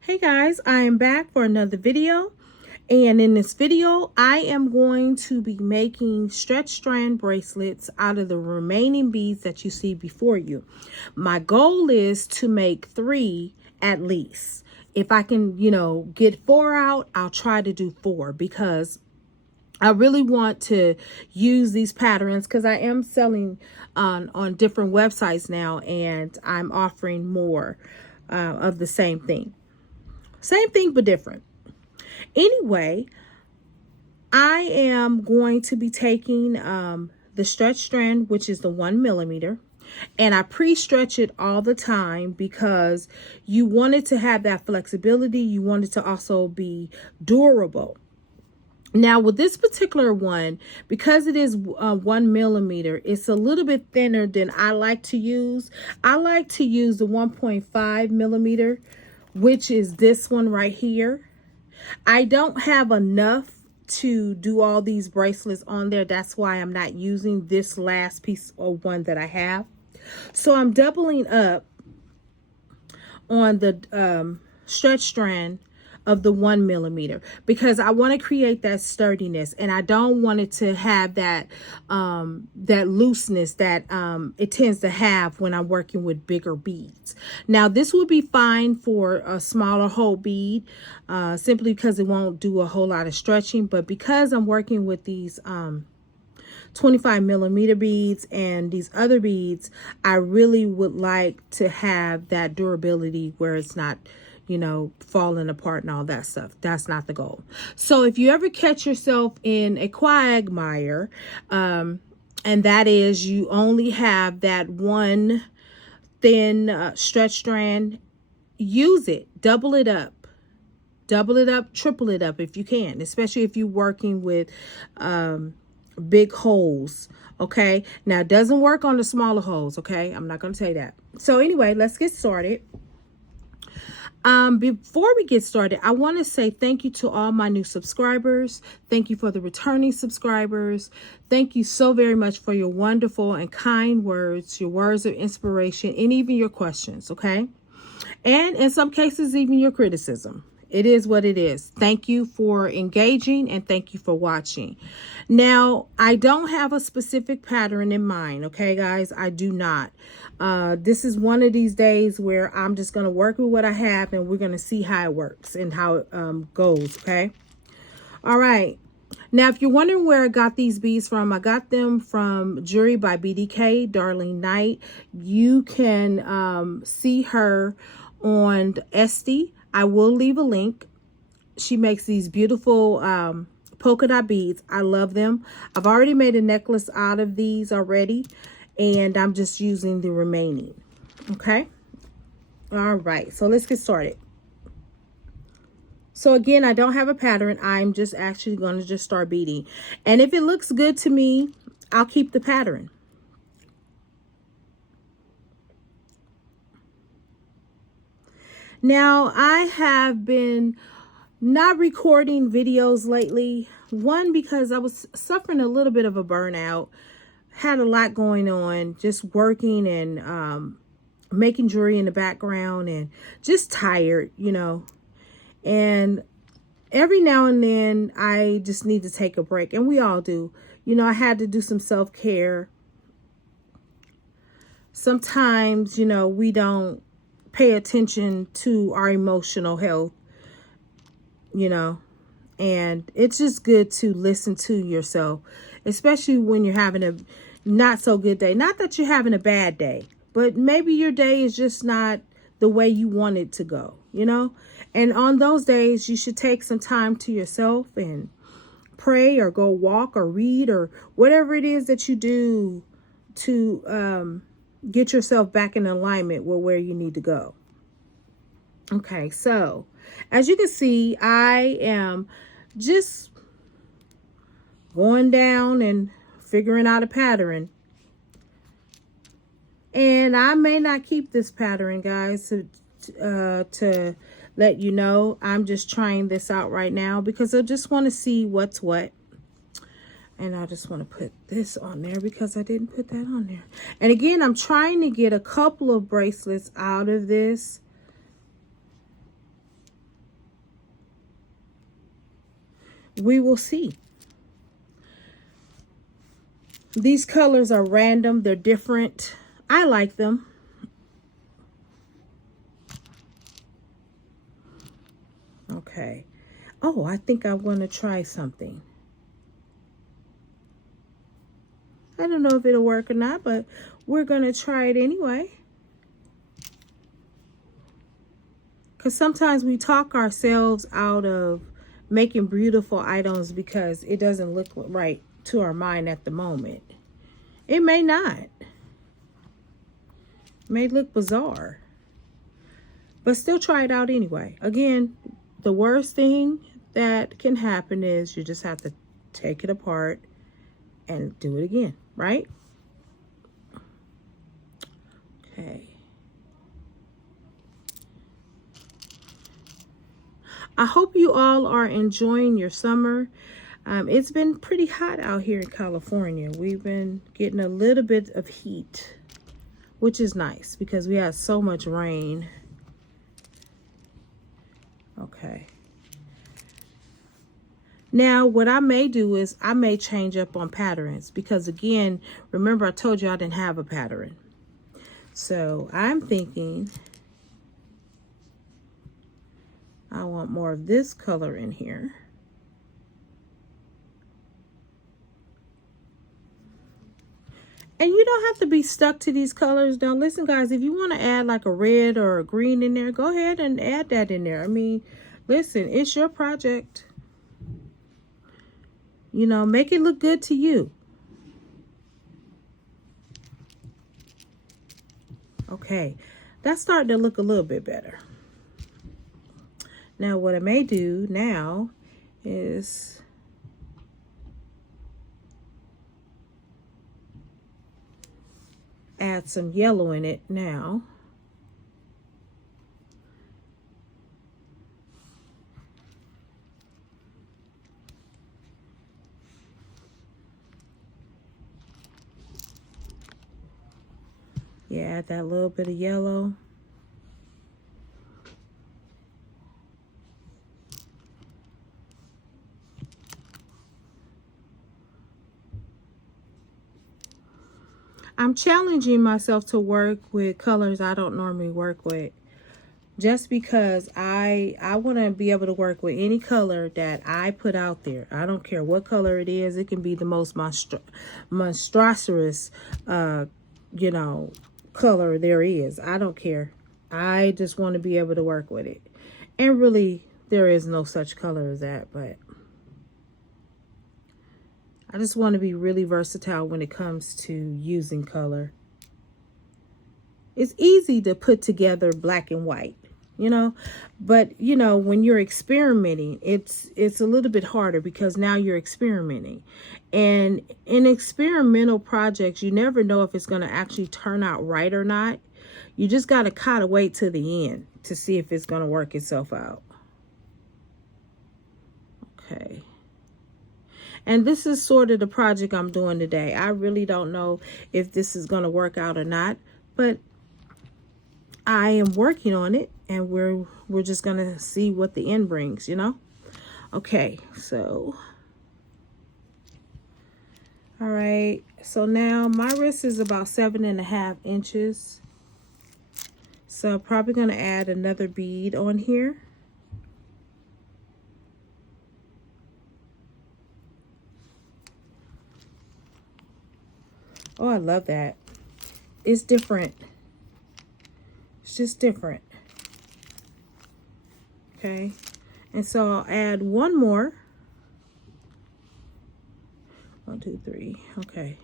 Hey guys, I am back for another video, and in this video I am going to be making stretch strand bracelets out of the remaining beads that you see before you. My goal is to make 3 at least. If I can, get 4 out, I'll try to do 4 because I really want to use these patterns because I am selling on different websites now, and I'm offering more of the same thing. Same thing, but different. Anyway, I am going to be taking the stretch strand, which is the 1mm, and I pre-stretch it all the time because you want it to have that flexibility. You want it to also be durable. Now with this particular one, because it is 1mm, it's a little bit thinner than I like to use. I like to use the 1.5mm, which is this one right here. I don't have enough to do all these bracelets on there. That's why I'm not using this last piece of one that I have. So I'm doubling up on the stretch strand of the 1mm because I want to create that sturdiness, and I don't want it to have that that looseness that it tends to have when I'm working with bigger beads. Now this would be fine for a smaller whole bead simply because it won't do a whole lot of stretching, but because I'm working with these 25mm beads and these other beads, I really would like to have that durability where it's not, falling apart and all that stuff. That's not the goal. So if you ever catch yourself in a quagmire, and that is you only have that one thin stretch strand, use it, double it up, triple it up if you can, especially if you're working with big holes. Okay, now it doesn't work on the smaller holes. Okay, I'm not going to say that. So anyway, let's get started. Before we get started, I want to say thank you to all my new subscribers. Thank you for the returning subscribers. Thank you so very much for your wonderful and kind words, your words of inspiration, and even your questions, okay? And in some cases, even your criticism. It is what it is. Thank you for engaging, and thank you for watching. Now, I don't have a specific pattern in mind, okay, guys? I do not. This is one of these days where I'm just going to work with what I have, and we're going to see how it works and how it goes, okay? All right. Now, if you're wondering where I got these beads from, I got them from Jewelry by BDK, Darlene Knight. You can see her on Etsy. I will leave a link. She makes these beautiful polka dot beads. I love them. I've already made a necklace out of these already, and I'm just using the remaining. Okay. All right. So let's get started. So again, I don't have a pattern. I'm just actually going to just start beading. And if it looks good to me, I'll keep the pattern. Now, I have been not recording videos lately. One, because I was suffering a little bit of a burnout. Had a lot going on, just working and making jewelry in the background, and just tired, And every now and then, I just need to take a break. And we all do. I had to do some self-care. Sometimes, we don't pay attention to our emotional health, and it's just good to listen to yourself, especially when you're having a not so good day. Not that you're having a bad day, but maybe your day is just not the way you want it to go, and on those days you should take some time to yourself and pray or go walk or read or whatever it is that you do to get yourself back in alignment with where you need to go. Okay, so as you can see, I am just going down and figuring out a pattern. And I may not keep this pattern, guys, to let you know. I'm just trying this out right now because I just want to see what's what. And I just want to put this on there because I didn't put that on there. And again, I'm trying to get a couple of bracelets out of this. we will see. These colors are random. They're different. I like them. Okay. Oh, I think I want to try something. I don't know if it'll work or not, but we're going to try it anyway. Because sometimes we talk ourselves out of making beautiful items because it doesn't look right to our mind at the moment. It may not. It may look bizarre. But still try it out anyway. Again, the worst thing that can happen is you just have to take it apart and do it again, right? Okay. I hope you all are enjoying your summer. It's been pretty hot out here in California. We've been getting a little bit of heat, which is nice because we had so much rain. Okay. Now, what I may do is I may change up on patterns because, again, remember I told you I didn't have a pattern. So I'm thinking I want more of this color in here. And you don't have to be stuck to these colors. Now, listen, guys, if you want to add like a red or a green in there, go ahead and add that in there. I mean, listen, it's your project. You know, make it look good to you. Okay, that's starting to look a little bit better. Now, what I may do now is add some yellow in it now. Yeah, add that little bit of yellow. I'm challenging myself to work with colors I don't normally work with, just because I want to be able to work with any color that I put out there. I don't care what color it is. It can be the most monstrous, you know, color there is. I don't care. I just want to be able to work with it. And really, there is no such color as that, but I just want to be really versatile when it comes to using color. It's easy to put together black and white, you know, but you know, when you're experimenting, it's a little bit harder because now you're experimenting. And in experimental projects, you never know if it's going to actually turn out right or not. You just got to kind of wait to the end to see if it's going to work itself out. Okay. And this is sort of the project I'm doing today. I really don't know if this is going to work out or not, but I am working on it, and we're just going to see what the end brings, you know? Okay, so all right. So now my wrist is about 7.5 inches. So I'm probably going to add another bead on here. Oh, I love that. It's different. It's just different. Okay. And so I'll add one more. 1, 2, 3. Okay.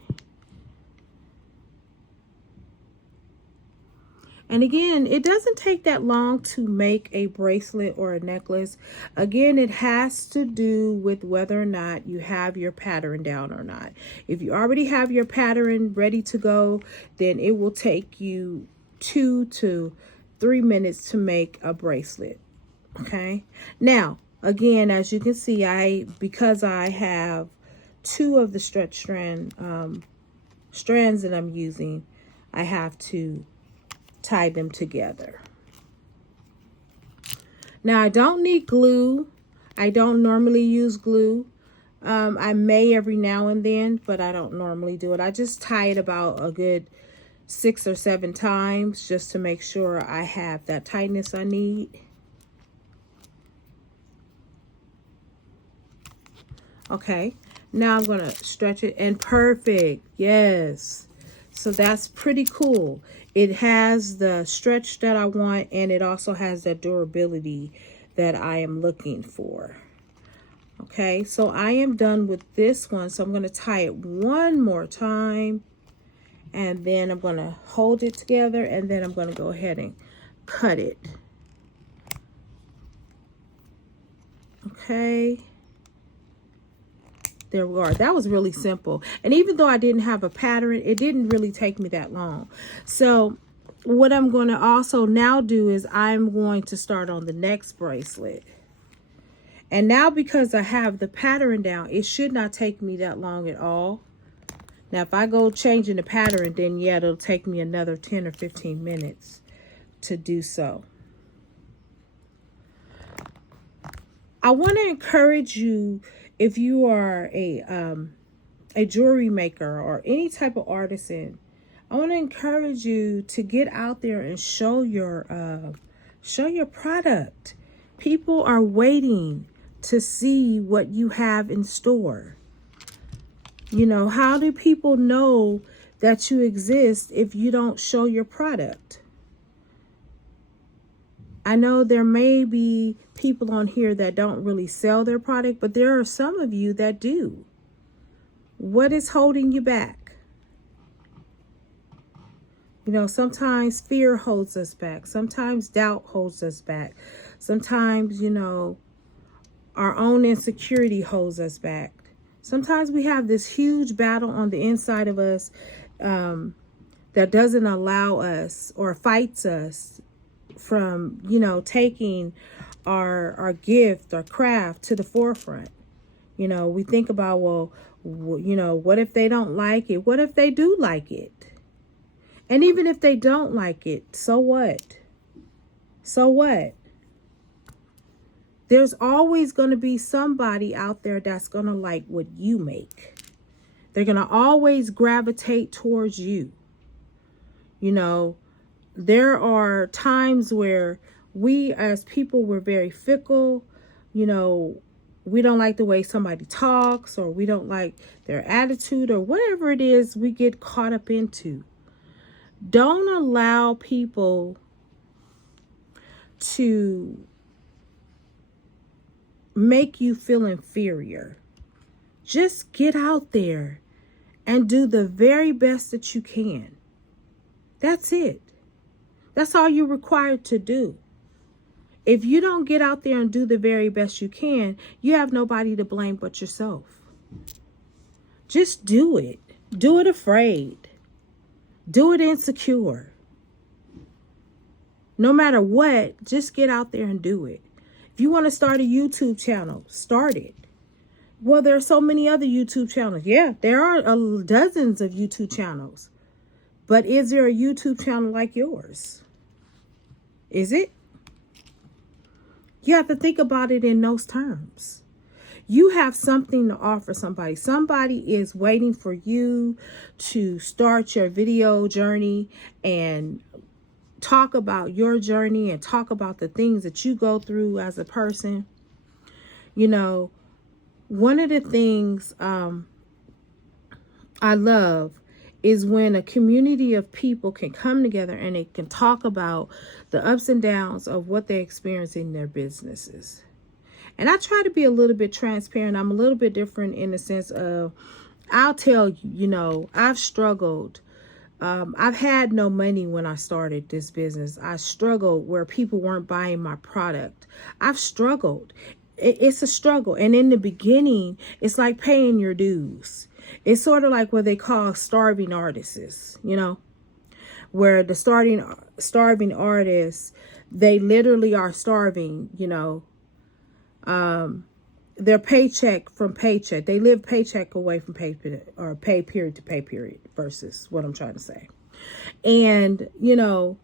And again, it doesn't take that long to make a bracelet or a necklace. Again, it has to do with whether or not you have your pattern down or not. If you already have your pattern ready to go, then it will take you 2 to 3 minutes to make a bracelet. Okay. Now, again, as you can see, because I have 2 of the stretch strands that I'm using, I have to tie them together. Now, I don't need glue. I don't normally use glue, I may every now and then, but I don't normally do it. I just tie it about a good 6 or 7 times just to make sure I have that tightness I need. Okay, now I'm going to stretch it, and perfect. Yes. So that's pretty cool. It has the stretch that I want, and it also has that durability that I am looking for. Okay, so I am done with this one. So I'm going to tie it one more time, and then I'm going to hold it together, and then I'm going to go ahead and cut it. Okay. There we are. That was really simple. And even though I didn't have a pattern, it didn't really take me that long. So what I'm going to also now do is I'm going to start on the next bracelet. And now because I have the pattern down, it should not take me that long at all. Now, if I go changing the pattern, then yeah, it'll take me another 10 or 15 minutes to do so. I want to encourage you, if you are a jewelry maker or any type of artisan, I want to encourage you to get out there and show your product. People are waiting to see what you have in store. You know, how do people know that you exist if you don't show your product? I know there may be people on here that don't really sell their product, but there are some of you that do. What is holding you back? You know, sometimes fear holds us back. Sometimes doubt holds us back. Sometimes, you know, our own insecurity holds us back. Sometimes we have this huge battle on the inside of us that doesn't allow us or fights us from, you know, taking our gift or craft to the forefront. You know, we think about, well, you know, what if they don't like it? What if they do like it? And even if they don't like it, so what? So what? There's always going to be somebody out there that's going to like what you make. They're going to always gravitate towards you. You know, there are times where we as people, we're very fickle. You know, we don't like the way somebody talks, or we don't like their attitude, or whatever it is we get caught up into. Don't allow people to make you feel inferior. Just get out there and do the very best that you can. That's it. That's all you're required to do. If you don't get out there and do the very best you can, you have nobody to blame but yourself. Just do it. Do it afraid. Do it insecure. No matter what, just get out there and do it. If you want to start a YouTube channel, start it. Well, there are so many other YouTube channels. Yeah, there are dozens of YouTube channels. But is there a YouTube channel like yours? Is it? You have to think about it in those terms. You have something to offer somebody. Somebody is waiting for you to start your video journey and talk about your journey and talk about the things that you go through as a person. You know, one of the things I love is when a community of people can come together and they can talk about the ups and downs of what they experience in their businesses. And I try to be a little bit transparent. I'm a little bit different in the sense of, I'll tell you, you know, I've struggled. I've had no money when I started this business. I struggled where people weren't buying my product. I've struggled. It's a struggle. And in the beginning, it's like paying your dues. It's sort of like what they call starving artists, you know, where the starving artists, they literally are starving, you know, their paycheck from paycheck. They live paycheck away from pay period to pay period versus what I'm trying to say. And, you know,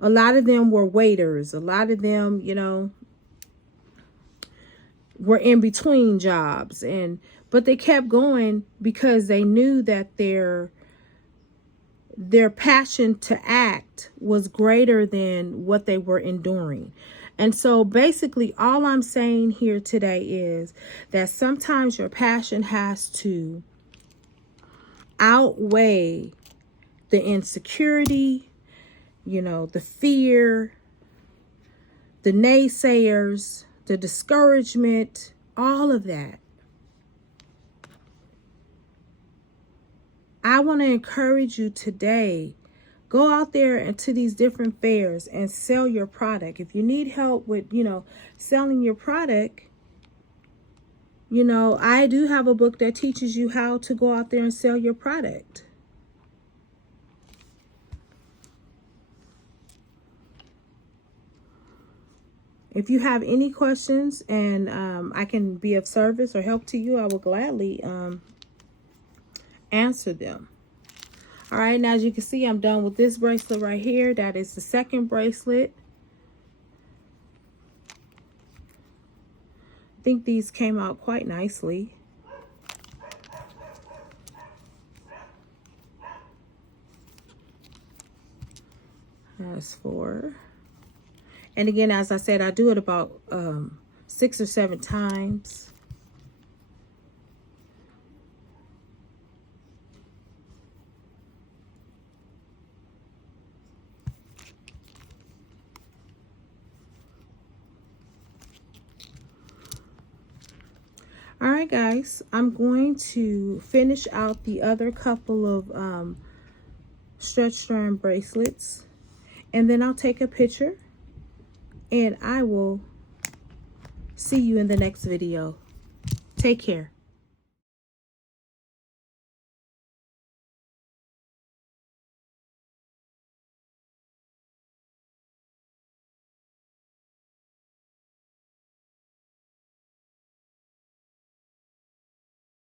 a lot of them were waiters. A lot of them, you know, were in between jobs. But they kept going because they knew that their passion to act was greater than what they were enduring. And so basically all I'm saying here today is that sometimes your passion has to outweigh the insecurity, you know, the fear, the naysayers, the discouragement, all of that. I want to encourage you today, go out there into these different fairs and sell your product. If you need help with, you know, selling your product, you know, I do have a book that teaches you how to go out there and sell your product. If you have any questions and I can be of service or help to you, I will gladly answer them. All right, now as you can see, I'm done with this bracelet right here. That is the second bracelet. I think these came out quite nicely. That's 4. And again, as I said, I do it about 6 or 7 times. All right, guys, I'm going to finish out the other couple of stretch strand bracelets, and then I'll take a picture, and I will see you in the next video. Take care.